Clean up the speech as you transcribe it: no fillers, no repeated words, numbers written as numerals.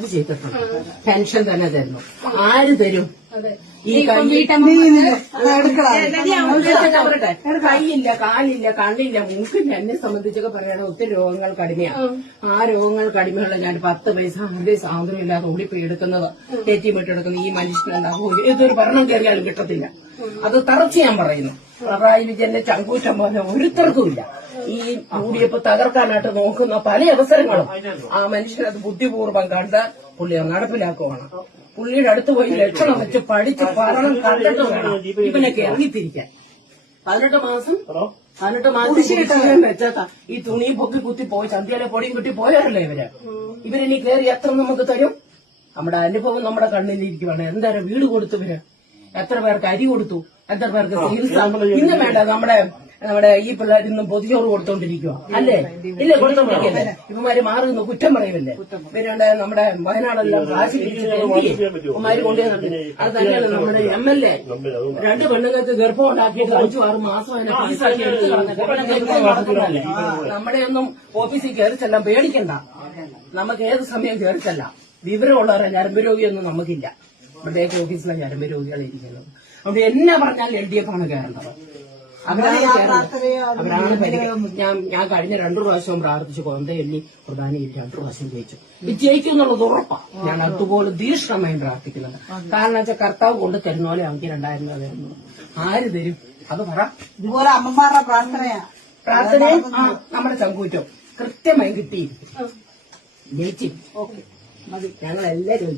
അത് ചെയ്തിട്ടുണ്ട്. പെൻഷൻ തന്നെ തരുന്നു. ആര് തരും? ഈ കൈയില്ല, കാലില്ല, കണ്ണില്ല, മൂക്കില്ല. എന്നെ സംബന്ധിച്ചൊക്കെ പറയണ ഒത്തിരി രോഗങ്ങൾ കടിമയാണ്. ആ രോഗങ്ങൾ കടിമയുള്ള ഞാൻ 10 പൈസ ആരുടെ സാധനം ഇല്ലാതെ ഓടിപ്പോയി എടുക്കുന്നത്, ഏറ്റിമിട്ടെടുക്കുന്നത് ഈ മനുഷ്യനുണ്ടാകും. ഏതൊരു ഭരണം കയറിയാലും കിട്ടത്തില്ല. അത് തറച്ച് ഞാൻ പറയുന്നു. പിണറായി വിജയന്റെ ചങ്കൂറ്റം പോലെ ഒരുത്തർക്കുമില്ല. ഈ യുഡിഎഫ് തകർക്കാനായിട്ട് നോക്കുന്ന പല അവസരങ്ങളും ആ മനുഷ്യനത് ബുദ്ധിപൂർവ്വം കണ്ട് പുള്ളി നടപ്പിലാക്കുവാണ്. പുള്ളിയുടെ അടുത്ത് പോയി ലക്ഷണം വെച്ച് പഠിച്ച് പഠനം കണ്ടിട്ട് വേണം ഇവനൊക്കെ ഇറങ്ങിത്തിരിക്കാൻ. 18 മാസം വെച്ചാ ഈ തുണിയും പൊക്കി കുത്തി പോയി ചന്തിയിലെ പൊടിയും കുത്തി പോയാലല്ലേ ഇവരിനി കയറി എത്ര നമുക്ക് തരും? നമ്മുടെ അനുഭവം നമ്മുടെ കണ്ണിലിരിക്കുവാണ്. എന്തായാലും വീട് കൊടുത്തവര് എത്ര പേർക്ക് അരി കൊടുത്തു, എത്ര പേർക്ക് ചികിത്സ. ഇന്നും വേണ്ട നമ്മുടെ ഈ പിള്ളേർ ഇന്നും പൊതിച്ചോറ് കൊടുത്തോണ്ടിരിക്കുക അല്ലേ? ഇല്ലേ? കൊടുത്തോണ്ടിരിക്കല്ലേ? ഇവന്മാര് മാറി നിന്ന് കുറ്റം പറയുമല്ലേ? ഇവരുണ്ട് നമ്മുടെ വയനാടെല്ലാം കാശ് ഇവന്മാര് കൊണ്ടുവന്നിട്ടുണ്ട്. അത് തന്നെയാണ് നമ്മുടെ MLA 2 പെണ്ണുങ്ങൾക്ക് ഗർഭം ഉണ്ടാക്കിയിട്ട് 5-6 മാസം അതിനെ ഫീസാക്കി എടുത്ത് കളഞ്ഞല്ലേ? നമ്മുടെ ഒന്നും ഓഫീസിൽ കയറിച്ചെല്ലാം പേടിക്കണ്ട. നമുക്ക് ഏത് സമയം കയറിച്ചെല്ലാം. വിവരമുള്ളവരെ ഞരമ്പ് രോഗിയൊന്നും നമുക്കില്ല. ഇവിടേക്ക് ഓഫീസിലെ ഞരമ്പ് രോഗികളെ ഇരിക്കുന്നത്. അവിടെ എന്നാ പറഞ്ഞാൽ LDF ആണ് കയറേണ്ടത്. അവരാണ് ഞാൻ കഴിഞ്ഞ 2 പ്രാവശ്യവും പ്രാർത്ഥിച്ചു. കൊന്തയെണ്ണി പ്രധാനിയിൽ 2 പ്രാവശ്യം ജയിച്ചു. ജയിക്കും എന്നുള്ളത് ഉറപ്പാണ്. ഞാൻ അതുപോലെ തീക്ഷ്ണമായും പ്രാർത്ഥിക്കുന്നുണ്ട്. കാരണം വെച്ചാൽ കർത്താവ് കൊണ്ട് തരുന്ന പോലെ അവർക്ക് 2000 രൂപ തരുന്നു. ആര് തരും? അത് പറ. ഇതുപോലെ അമ്മമാരുടെ പ്രാർത്ഥനയും നമ്മുടെ ചങ്കൂറ്റവും കൃത്യമായി കിട്ടിയിരിക്കും. ജയിച്ചു. ഞങ്ങളെല്ലാവരും